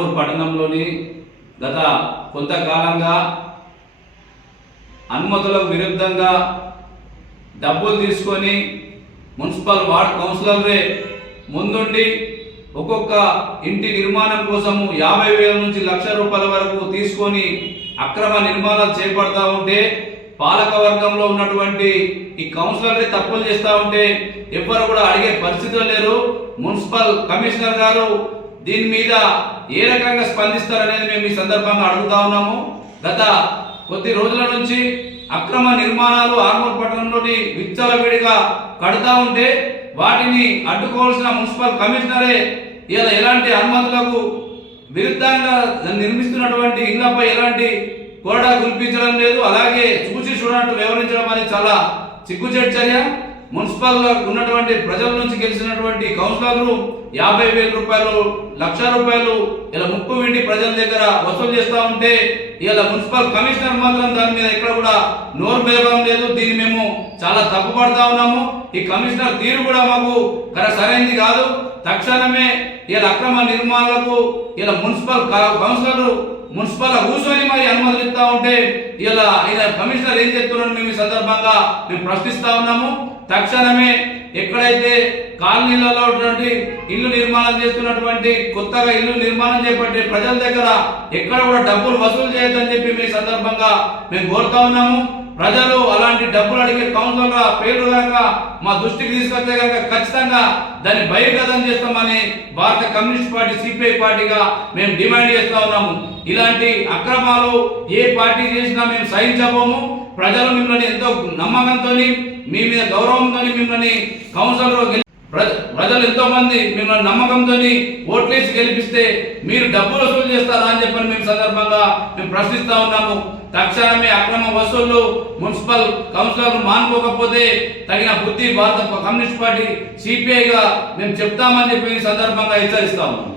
ఆర్మూర్ పట్టణంలోని గత కొంతకాలంగా అనుమతులకు విరుద్ధంగా డబ్బులు తీసుకొని మున్సిపల్ వార్డ్ కౌన్సిలర్లే ముందుండి ఒక్కొక్క ఇంటి నిర్మాణం కోసము 50,000 నుంచి ₹1,00,000 వరకు తీసుకొని అక్రమ నిర్మాణాలు చేపడతా ఉంటే పాలక వర్గంలో ఉన్నటువంటి ఈ కౌన్సిలర్లే తప్పులు చేస్తూ ఉంటే ఎవ్వరు కూడా అడిగే పరిస్థితులు లేరు. మున్సిపల్ కమిషనర్ గారు దీని మీద ఏ రకంగా స్పందిస్తారనేది మేము ఈ సందర్భంగా అడుగుతా ఉన్నాము. గత కొద్ది రోజుల నుంచి అక్రమ నిర్మాణాలు ఆర్మూర్ పట్టణంలోని విచ్చలవిడిగా కడతా ఉంటే వాటిని అడ్డుకోవాల్సిన మున్సిపల్ కమిషనరే ఇలా ఎలాంటి అనుమతులకు విరుద్ధంగా నిర్మిస్తున్నటువంటి ఇళ్లపై ఎలాంటి కోడా గుల్పించడం లేదు. అలాగే చూసి చూడనట్టు వ్యవహరించడం అనేది చాలా సిగ్గుచేటు చర్య. మున్సిపల్ ఉన్నటువంటి ప్రజల నుంచి గెలిచినటువంటి కౌన్సిలర్లు 50,000 రూపాయలు ₹1,00,000 ఇలా ముక్కు విండి ప్రజల దగ్గర వసూలు చేస్తూ ఉంటే ఇలా మున్సిపల్ కమిషనర్ మాత్రం దాని మీద ఎక్కడ కూడా నోరు మెదపడం లేదు. దీన్ని మేము చాలా తప్పుపడతా ఉన్నాము. ఈ కమిషనర్ తీరు కూడా మాకు సరైనది కాదు. తక్షణమే ఇలా అక్రమ నిర్మాణాలకు ఇలా మున్సిపల్ కౌన్సిలర్ మున్సిపల్ కూర్చొని మరి అనుమతులు ఇస్తా ఉంటే ఇలా కమిషనర్ ఏం చెప్తున్నారని మేము ఈ సందర్భంగా మేము ప్రశ్నిస్తా ఉన్నాము. తక్షణమే ఎక్కడైతే కాలనీలలో ఇల్లు నిర్మాణం చేస్తున్నటువంటి కొత్తగా ఇల్లు నిర్మాణం చేపట్టే ప్రజల దగ్గర ఎక్కడ కూడా డబ్బులు వసూలు చేయొద్దని చెప్పి మీ సందర్భంగా మేము కోరుతా ఉన్నాము. ప్రజలు అలాంటి డబ్బులు అడిగే కౌన్సిలర్ల పేర్లు కనుక మా దృష్టికి తీసుకొస్తే కనుక ఖచ్చితంగా దాన్ని బహిర్గతం చేస్తామని భారత కమ్యూనిస్ట్ పార్టీ సిపిఐ పార్టీగా మేము డిమాండ్ చేస్తా ఉన్నాము. ఇలాంటి అక్రమాలు ఏ పార్టీ చేసినా మేము సహించబోము. ప్రజలు మిమ్మల్ని ఎంతో నమ్మకంతో మీ మీద గౌరవంతో మిమ్మల్ని కౌన్సిలర్ ప్రజలు ఎంతో మంది మిమ్మల్ని నమ్మకంతో ఓట్లేసి గెలిపిస్తే మీరు డబ్బులు వసూలు చేస్తారా అని చెప్పని మేము సందర్భంగా మేము ప్రశ్నిస్తా ఉన్నాము. తక్షణమే అక్రమ వసూళ్లు మున్సిపల్ కౌన్సిలర్లు మానుకోకపోతే తగిన బుద్ధి భారత కమ్యూనిస్ట్ పార్టీ సిపిఐగా మేము చెప్తామని చెప్పి ఈ సందర్భంగా హెచ్చరిస్తా ఉన్నాము.